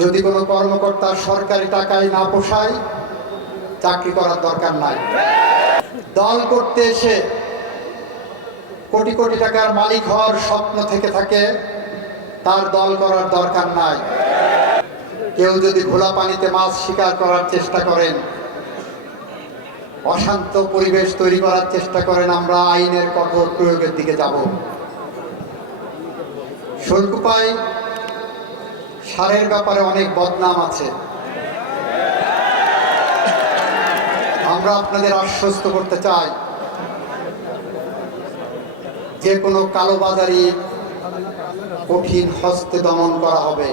যদি কোনো কর্মকর্তা সরকারি টাকায় না পোষায়, চাকরি করার দরকার নাই। দল করতে এসে কোটি কোটি টাকার মালিক হওয়ার স্বপ্ন থেকে থাকে, তার দল করার দরকার নাই। কেউ যদি ঘোলা পানিতে মাছ শিকার করার চেষ্টা করেন, অশান্ত পরিবেশ তৈরি করার চেষ্টা করেন, আমরা আইনের কঠোর প্রয়োগের দিকে যাব। শৈলকুপায় সারের ব্যাপারে অনেক বদনাম আছে। আমরা আপনাদের আশ্বস্ত করতে চাই, যে কোনো কালোবাজারি কঠিন হস্তে দমন করা হবে।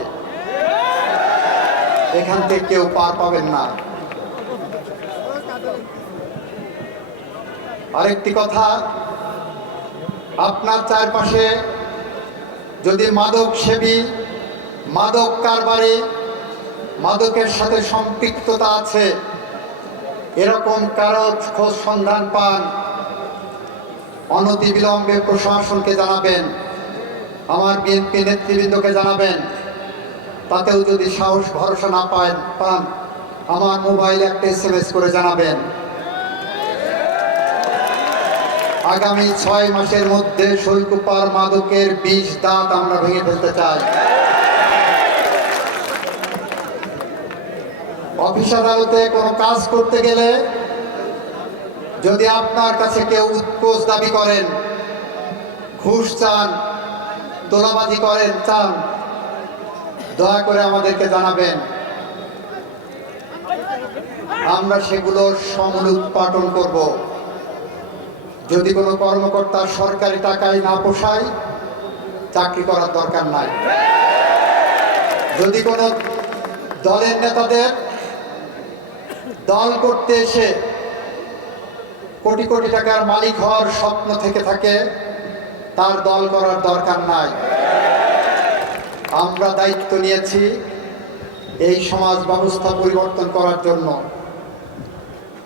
এখান থেকে কেউ পার পাবেন না। আরেকটি কথা, আপনার চারপাশে যদি মাদক সেবী, মাদক কারবারি, মাদকের সাথে সম্পৃক্ততা আছে এরকম কারো খোঁজ সন্ধান পান, অনতিবিলম্বে প্রশাসনকে জানাবেন, আমার বিএনপি নেতৃবৃন্দকে জানাবেন। তাতেও যদি সাহস ভরসা না পান, আমার মোবাইলে একটা SMS করে জানাবেন। আগামী 6 মাসের মধ্যে শৈলকুপার মাদকের 20 দাঁত আমরা ভেঙে ফেলতে চাই। অফিস আদালতে কোনো কাজ করতে গেলে যদি আপনার কাছে কেউ উৎকোচ দাবি করেন, ঘুষ চান, তোলাবাজি চান, দয়া করে আমাদেরকে জানাবেন। আমরা সেগুলোর সমূল উৎপাটন করব। যদি কোনো কর্মকর্তা সরকারি টাকায় না পোষায়, চাকরি করার দরকার নাই। যদি কোনো দলের নেতাদের দল করতে এসে কোটি কোটি টাকার মালিক হওয়ার স্বপ্ন থেকে থাকে, তার দল করার দরকার নাই। আমরা দায়িত্ব নিয়েছি এই সমাজ ব্যবস্থা পরিবর্তন করার জন্য।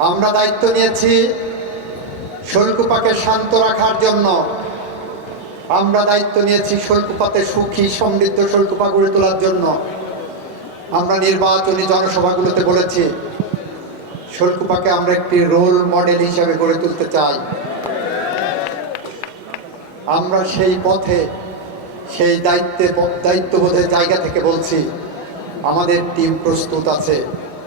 আমরা দায়িত্ব নিয়েছি শৈলকুপাকে শান্ত রাখার জন্য। আমরা দায়িত্ব নিয়েছি শৈলকুপাতে সুখী সমৃদ্ধ শৈলকুপা গড়ে তোলার জন্য। আমরা নির্বাচনী জনসভাগুলোতে বলেছি, শৈলকুপাকে আমরা একটি রোল মডেল হিসেবে গড়ে তুলতে চাই। আমরা সেই পথে, সেই দায়িত্ববোধের জায়গা থেকে বলছি, আমাদের টিম প্রস্তুত আছে।